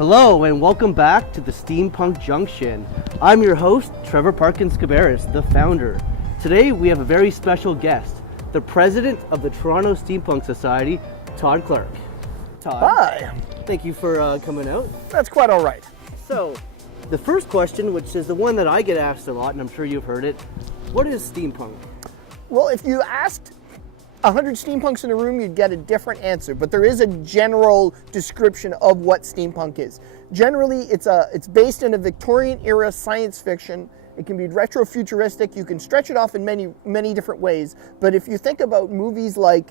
Hello and welcome back to the Steampunk Junction. I'm your host, Trevor Parkins Cabarrus, the founder. Today we have a very special guest, the president of the Toronto Steampunk Society, Todd Clark. Todd. Hi. Thank you for coming out. That's quite all right. So, the first question, which is the one that I get asked a lot, and I'm sure you've heard it, what is steampunk? Well, if you asked 100 steampunks in a room, you'd get a different answer, but there is a general description of what steampunk is. Generally, it's based in a Victorian era science fiction. It can be retro-futuristic. You can stretch it off in many different ways, but if you think about movies like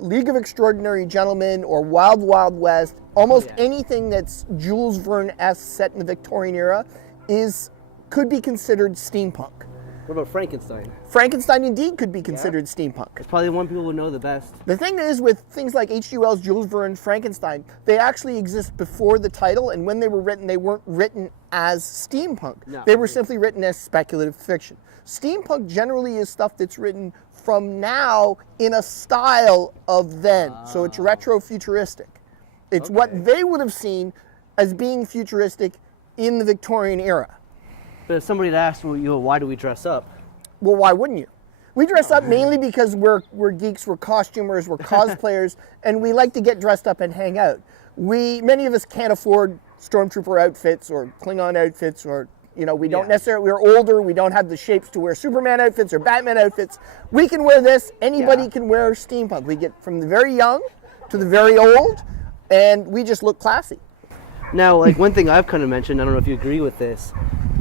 League of Extraordinary Gentlemen or Wild Wild West, almost anything that's Jules Verne-esque set in the Victorian era could be considered steampunk. What about Frankenstein? Frankenstein indeed could be considered steampunk. It's probably the one people would know the best. The thing is with things like H.G. Wells, Jules Verne, Frankenstein, they actually exist before the title, and when they were written, they weren't written as steampunk. No. They were simply written as speculative fiction. Steampunk generally is stuff that's written from now in a style of then. So it's retro-futuristic. It's what they would have seen as being futuristic in the Victorian era. But if somebody had asked you, why do we dress up? Well, why wouldn't you? We dress up mainly because we're geeks, we're costumers, we're cosplayers, and we like to get dressed up and hang out. Many of us can't afford Stormtrooper outfits or Klingon outfits, or we don't necessarily, we're older, we don't have the shapes to wear Superman outfits or Batman outfits. We can wear this, anybody can wear steampunk. We get from the very young to the very old, and we just look classy. Now, like one thing I've kind of mentioned, I don't know if you agree with this,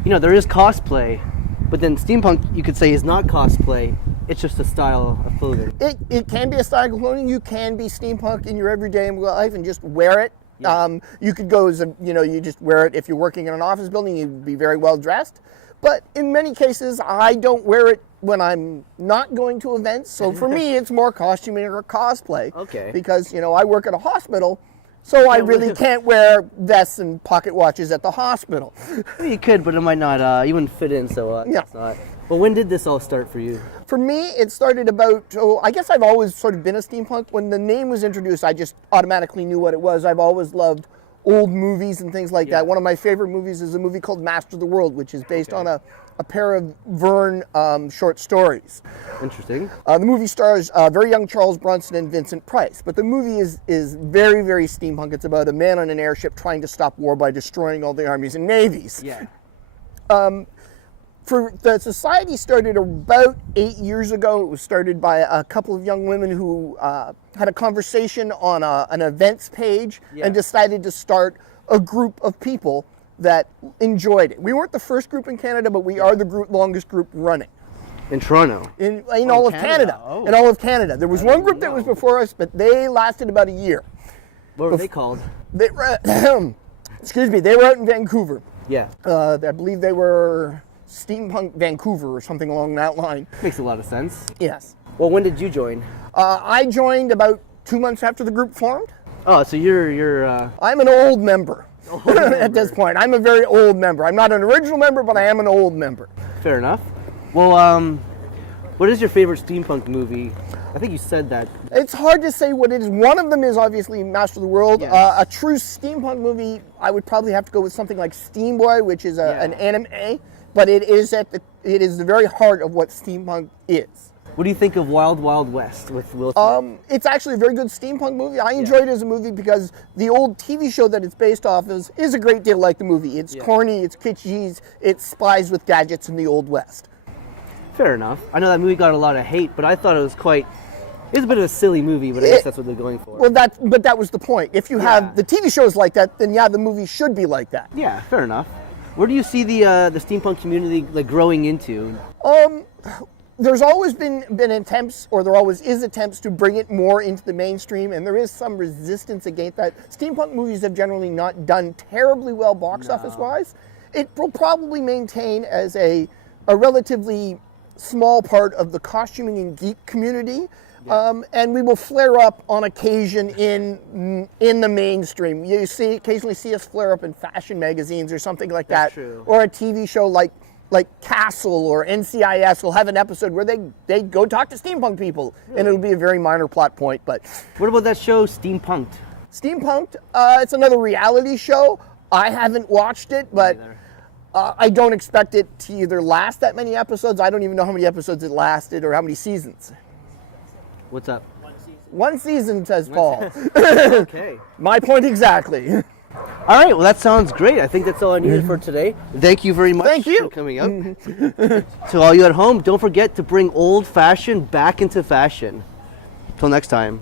there is cosplay, but then steampunk, you could say, is not cosplay. It's just a style of clothing. It can be a style of clothing. You can be steampunk in your everyday life and just wear it. Yeah. You could go as you just wear it if you're working in an office building. You'd be very well dressed. But in many cases, I don't wear it when I'm not going to events. So for me, it's more costuming or cosplay. Okay. Because I work at a hospital. So I really can't wear vests and pocket watches at the hospital. You could, but it might not, you wouldn't fit in, so it's not. But when did this all start for you? For me, it started I guess I've always sort of been a steampunk. When the name was introduced, I just automatically knew what it was. I've always loved old movies and things like that. One of my favorite movies is a movie called Master of the World, which is based on a pair of Verne short stories. Interesting. The movie stars very young Charles Bronson and Vincent Price, but the movie is very, very steampunk. It's about a man on an airship trying to stop war by destroying all the armies and navies. Yeah. For the society started about 8 years ago. It was started by a couple of young women who had a conversation on an events page and decided to start a group of people that enjoyed it. We weren't the first group in Canada, but we are the longest group running. In Toronto? In all of Canada. Oh. In all of Canada. There was one group that was before us, but they lasted about a year. What were they called? They were out in Vancouver. Yeah. I believe they were Steampunk Vancouver or something along that line. Makes a lot of sense. Yes. Well, when did you join? I joined about 2 months after the group formed. Oh, so you're I'm an old member. At this point. I'm a very old member. I'm not an original member, but I am an old member. Fair enough. Well, what is your favorite steampunk movie? I think you said that. It's hard to say what it is. One of them is obviously Master of the World. Yes. A true steampunk movie, I would probably have to go with something like Steam Boy, which is an anime, but it is the very heart of what steampunk is. What do you think of Wild Wild West with Will Smith? It's actually a very good steampunk movie. I enjoyed it as a movie because the old TV show that it's based off is a great deal like the movie. It's corny, it's kitschy, it's spies with gadgets in the Old West. Fair enough. I know that movie got a lot of hate, but I thought it was a bit of a silly movie, but I guess that's what they're going for. Well, that was the point. If you have the TV shows like that, then the movie should be like that. Yeah, fair enough. Where do you see the steampunk community growing into? There's always been attempts, or there always is attempts to bring it more into the mainstream, and there is some resistance against that. Steampunk movies have generally not done terribly well box office-wise. It will probably maintain as a relatively small part of the costuming and geek community, and we will flare up on occasion in the mainstream. You occasionally see us flare up in fashion magazines or something like that, or a TV show like Castle or NCIS will have an episode where they go talk to steampunk people, and it'll be a very minor plot point. But what about that show Steampunked? Steampunk, it's another reality show. I haven't watched it, but I don't expect it to either last that many episodes. I don't even know how many episodes it lasted or how many seasons. What's up? One season, says Paul. Okay. My point exactly. All right, well, that sounds great. I think that's all I needed for today. Thank you very much Thank you. for coming up. To all you at home, don't forget to bring old-fashioned back into fashion. Till next time.